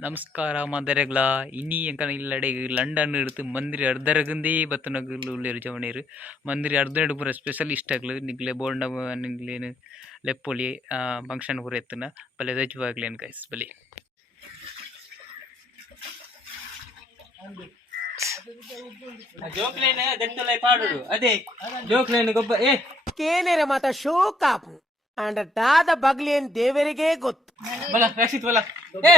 ನಮಸ್ಕಾರ ಮಾದರೆಗ್ಲ ಇನಿ ಎಂಕನ ಇಲ್ಲಡೆ ಲಂಡನ್ ಇಡ್ತು ಮಂದಿರ ಅರ್ಧರಗಂದೇ ಬತ್ತನಗಲು ಉಳ್ಳೇರು ಜವನೇರು ಮಂದಿರ ಅರ್ಧ ಪೂರ ಸ್ಪೆಷಲ್ ಇಷ್ಟಾಗ್ಲು ನಿಗ್ಲೆ ಬೋಂಡ ನಿಗ್ಲೇನು ಲೆಪ್ಪೊಲಿ ಫಂಕ್ಷನ್ ಪೂರ ಎತ್ತನ ಬಲೆ ದಜ್ವಾಗ್ಲೇನು ಗೈಸ್ ಬಲಿ ಜೋಕ್ಲೇನ ಗಂಟಲೈ ಪಾಡುಡು ಅದೇ ಜೋಕ್ಲೇನ ಗೊಬ್ಬ ಏ ಕೇನೇರ ಮಾತ ಶೋ ಕಾಪು ಅಂಡ ದಾದ ಬಗ್ಲೇನ್ ದೇವರಿಗೆ ಗೊತ್ತು ಬಲ ರಕ್ಷಿತ್ ಬಲ ಏ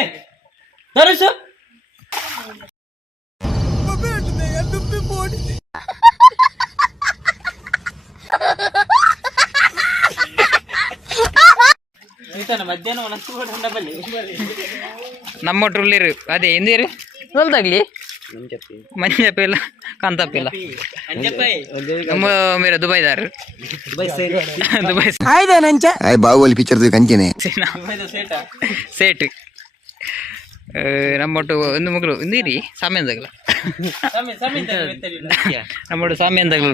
ದರುಸು ಈತನ ಮಧ್ಯಾಹ್ನ ಒಣಸ್ಕೊಂಡು ಬಲ್ಲಿ ನಮ್ಮೊಟ್ಟುಳ್ಳೇರು ಅದೇ ಎಂದೇರು ಹೊಲ್ದಾಗ್ಲಿ ಮಂಜಪ್ಪಿಲ್ಲ ಕಾಂತಪ್ಪಿಲ್ಲ ನಮ್ಮ ಮೇರೆ ದುಬೈದಾರು ದುಬೈ ಬಾಹುಬಲಿ ಪಿಕ್ಚರ್ ಕಂಚನೆ ಸೇಟ್ ನಮ್ಮೊಟ್ಟು ಒಂದು ಮಗಳು ಇಂದಿರಿ ಸಾಮ್ಯಂದಾಗಲ ನಮ್ಮೊಟ್ಟು ಸಾಮ್ಯಂದಾಗಲು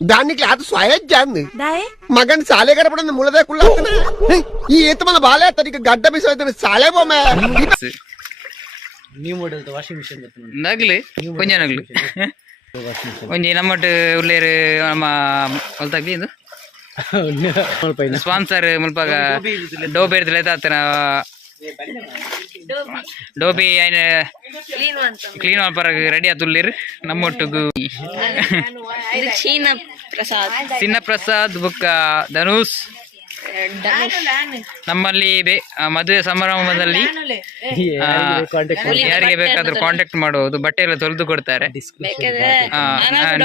దానికి అది స్వయజ్జాంది మగని సాలే గడపడం ముళ్ళదే కుళ్ళ ఈ ఈత మన బాలే తనకి గడ్డ మిస్ అవుతుంది సాలే బొమ్మ ನ್ಯೂ ಮಾಡೆಲ್ ವಾಷಿಂಗ್ ಮಿಷನ್ ನಗ್ಲಿ ಕೊಂಚ ನಗ್ಲಿ ಒಂಜಿ ನಮ್ಮಟ್ಟು ಉಳ್ಳೇರು ನಮ್ಮ ಹೊಲ್ತಾಗ್ಲಿ ಇದು ಸ್ಪಾನ್ಸರ್ ಮುಲ್ಪಾಗ ಡೋಬಿ ಇರ್ತಲ್ಲ ಆತನ ಡೋಬಿ ಆಯ್ನ ಕ್ಲೀನ್ ಮಾಡ್ಪರಾಗ ರೆಡಿ ಆತುಳ್ಳೇರು ನಮ್ಮೊಟ್ಟಿಗೂ ಚಿನ್ನ ಪ್ರಸಾದ್ ಬುಕ್ಕ ಧನುಷ್ ನಮ್ಮಲ್ಲಿ ಮದುವೆ ಸಮಾರಂಭದಲ್ಲಿ ಯಾರಿಗೆ ಬೇಕಾದ್ರೂ ಕಾಂಟ್ಯಾಕ್ಟ್ ಮಾಡಬಹುದು ಬಟ್ಟೆ ಎಲ್ಲ ತೊಳೆದು ಕೊಡ್ತಾರೆ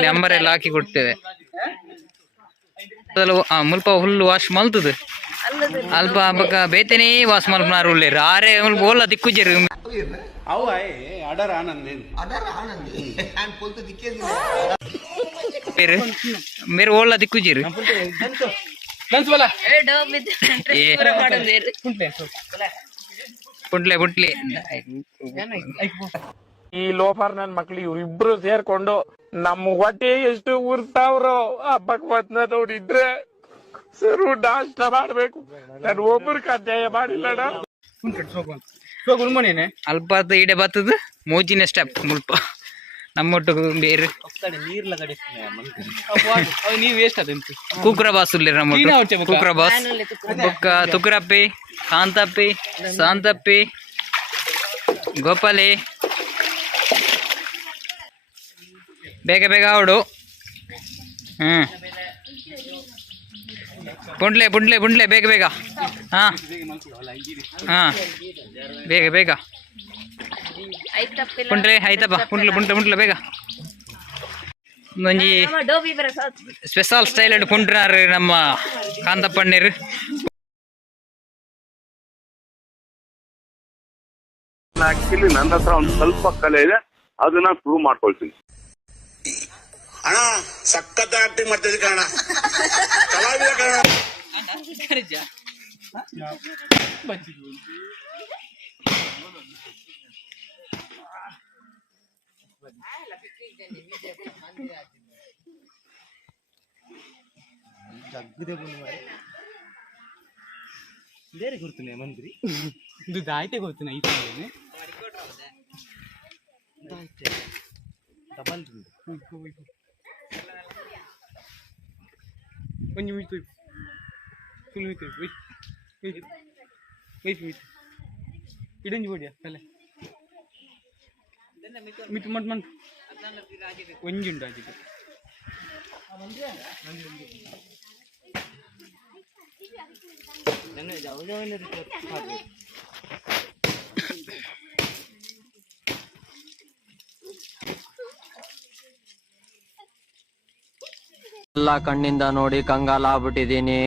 ನಂಬರ್ ಎಲ್ಲ ಹಾಕಿ ಕೊಡ್ತೇವೆ ಮುಲ್ಪ ಫುಲ್ ವಾಶ್ ಮಲ್ತದ ಅಲ್ಪ ಬಕ್ಕ ಬೇತನೇ ವಾಶ್ ಮಲ್ಪನಾರು ಉಳ್ಳೇರು ಆರೆ ಮುಲ್ಪ ಓಲ್ಲ ದಿಕ್ಕುಜೇರು ಮೇರೆ ಓಲ್ಲ ದಿಕ್ಕುಜೇರು ಪುಂಟ್ಲೆ ಪುಂಟ್ಲೆ ಈ ಲೋಫರ್ ನನ್ ಮಕ್ಳು ಇವ್ರಿಬ್ರು ಸೇರ್ಕೊಂಡು ನಮ್ಮ ಹೊಟ್ಟೆ ಎಷ್ಟು ಉರ್ತಾವ್ರೋ ಹಬ್ಬಕ್ ಬಂದ ನೋಡಿದ್ರೆ ಸರು ನಾಷ್ಟ ಮಾಡ್ಬೇಕು ನಾನು ಒಬ್ಬರು ಕಡ್ಡಾಯ ಮಾಡಿಲ್ಲಡ ಅಲ್ಪ ಇಡೆ ಬತ್ತದ ಮೂಜಿನ ಸ್ಟೆಪ್ ಮುಲ್ಪ ನಮ್ಮೊಟ್ಟು ಬೇರೆ ನೀವು ವೇಸ್ಟ್ ಅದಂತು ಕುಕ್ರ ಬಾಸ್ ಉಳ್ಳೇರು ನಮ್ಮೊಟ್ಟು ಕುಕ್ರ ಬಾಸ್ ಬುಕ್ಕ ತುಕ್ರಪ್ಪಿ ಕಾಂತಪ್ಪಿ ಶಾಂತಪ್ಪಿ ಗೋಪಾಲಿ ಬೇಗ ಬೇಗ ಅವಡು ಪುಂಡ್ಲೆ ಪುಂಡ್ಲೆ ಪುಂಡ್ಲೆ ಬೇಗ ಬೇಗ ಹಾ ಹಾ ಬೇಗ ಬೇಗ ಪುಂಡ್ಲೆ ಆಯ್ತಪ್ಪ ಪುಂಡ್ಲೆ ಪುಂಡ್ಲೆ ಪುಂಡ್ಲೆ ಬೇಗ ಒಂಜಿ ಸ್ಪೆಷಲ್ ಸ್ಟೈಲ್ ಅಡ್ ಪುಂಡ್ರಾರು ನಮ್ಮ ಕಾಂತಪ್ಪಣ್ಣರು ಆಕ್ಚುಲಿ ನನ್ನ ಹತ್ರ ಒಂದು ಸ್ವಲ್ಪ ಕಲೆ ಇದೆ ಅದನ್ನ ಪ್ರೂವ್ ಮಾಡ್ಕೊಳ್ತೀನಿ ಅಣ್ಣ ಸಖತ್ ಆಕ್ಟಿಂಗ್ ಮಾಡ್ತಿದ್ದೆ ಕಣ ಕಲಾವಿದ ಕಣ ಬೇರೆ ಗುರ್ತನೆ ಮಂತ್ರಿ ಇದು ದಾಯ್ತೆ ಗೊತ್ತಿನ ಈ ತರ ಡಬಲ್ ಒಂಜಿ ಮಿಟ್ ಫುಲ್ ಮಿಟ್ ವೆಯ್ಟ್ ಇಡಂಜಿ ಬೋಡಿಯಾ ಕಲೆ ಮಿಟ್ ಮಂಟ್ ಒಂಜಿ ಉಂಟು ಆಗಿದೆ ಎಲ್ಲ ಕಣ್ಣಿಂದ ನೋಡಿ ಕಂಗಾಲಾಗ್ಬಿಟ್ಟಿದೀನಿ.